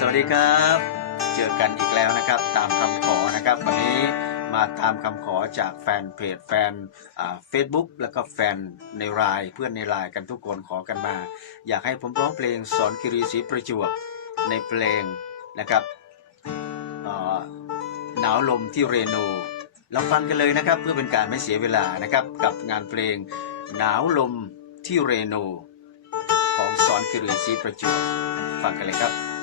สวัสดีครับ เจอกันอีกแล้วนะครับ ตามคำขอนะครับ วันนี้มาตามคำขอจากแฟนเพจแฟนเฟซบุ๊กแล้วก็แฟนในไลน์เพื่อนในไลน์กันทุกคนขอกันมา อยากให้ผมร้องเพลงสอนคิรีศรีประจวบในเพลงนะครับหนาวลมที่เรโนเราฟังกันเลยนะครับ เพื่อเป็นการไม่เสียเวลานะครับ กับงานเพลงหนาวลมที่เรโนของสอนคิรีศรีประจวบฟังกันเลยครับ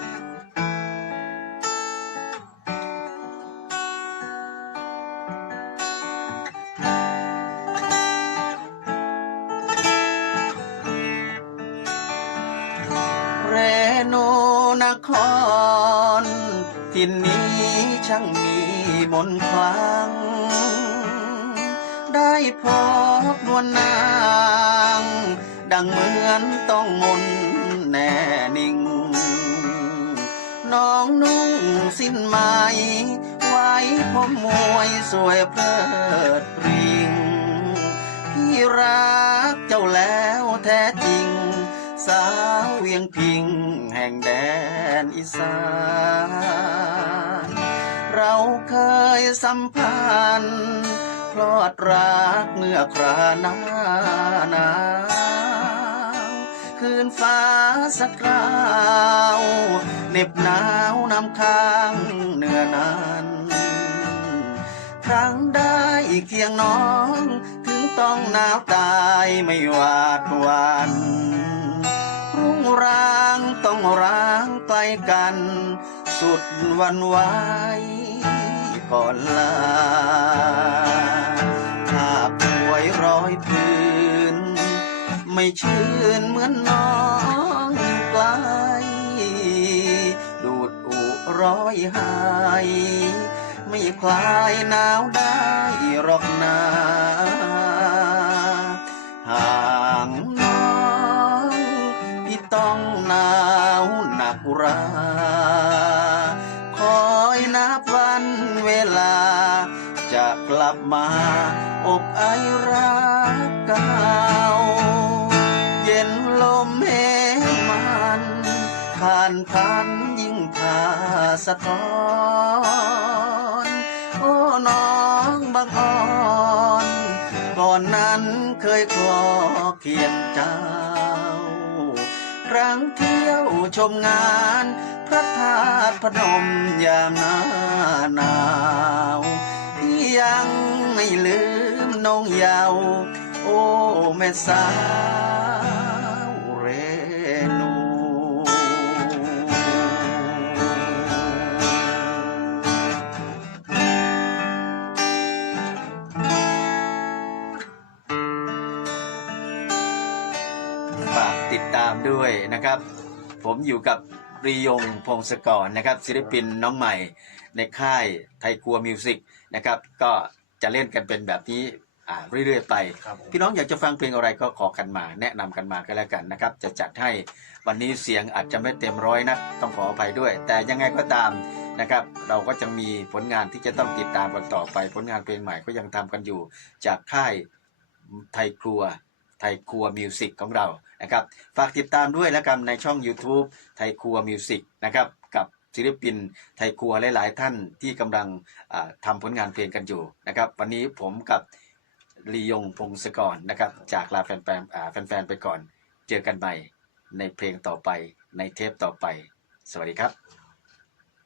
นนครที่นนี้ช่างมีมนต์คลัง ได้พบนวลนาง ดังเหมือนต้องมนแน่นิ่ง น้องนุ่งสิ้นไหม ไว้ผมมวยสวยเพลิดปริง พี่รักเจ้าแล้วแท้จริง สาวเวียงพิงแห่งแดนอีสานเราเคยสัมพันธ์พลอดรักเมื่อคราหน้าหนาวคืนฟ้าสักคราวเหน็บหนาวนำค้างเหนือนั้นครั้งได้เคียงน้อง ถึงต้องหนาวตายไม่หวาดหวันรุ่ง ร้างต้องร้างไกลกัน สุดวันไหวก่อนลาถ้าป่วยร้อยพื้น ไม่ชื่นเหมือนน้องไกลดูดอุร้อยหายไม่คลายหนาวได้หรอกนา รา คอยนับวันเวลา จะกลับมาอบไอรักเก่าเย็นลมเหมันผ่านพันยิ่งพาสะท้อนโอ้น้องบางอ่อนก่อนนั้นเคยคลอเคียนเจ้า ครั้งเที่ยวชมงาน พระธาตุพนมยามหน้าหนาวพี่ยังไม่ลืมน้องเยาวโอ้แม่สาว ติดตามด้วยนะครับ ผมอยู่กับรียงพงศกรนะครับศิลปินน้องใหม่ในค่ายไทยครัวมิวสิกนะครับก็จะเล่นกันเป็นแบบนี้อ่าเรื่อยๆ ไป ครับผมพี่น้องอยากจะฟังเพลงอะไรก็ขอกันมา แนะนำกันมาก็แล้วกันนะครับ จะจัดให้วันนี้เสียงอาจจะไม่เต็มร้อยนะต้องขออภัยด้วย แต่ยังไงก็ตามนะครับ เราก็จะมีผลงานที่จะต้องติดตามกันต่อไป ผลงานเพลงใหม่ก็ยังทำกันอยู่ จากค่ายไทยครัว ไทยครัวมิวสิกของเรานะครับฝากติดตามด้วยแล้วกันในช่อง YouTube ไทยครัวมิวสิกนะครับกับศิลปินไทยครัวหลาย ๆ ท่านที่กำลังอ่าทำผลงานเพลงกันอยู่นะครับ วันนี้ผมกับลียงพงศกรนะครับ จากลาแฟนๆแฟนๆไปก่อน เจอกันใหม่ในเพลงต่อไปในเทปต่อไป สวัสดีครับ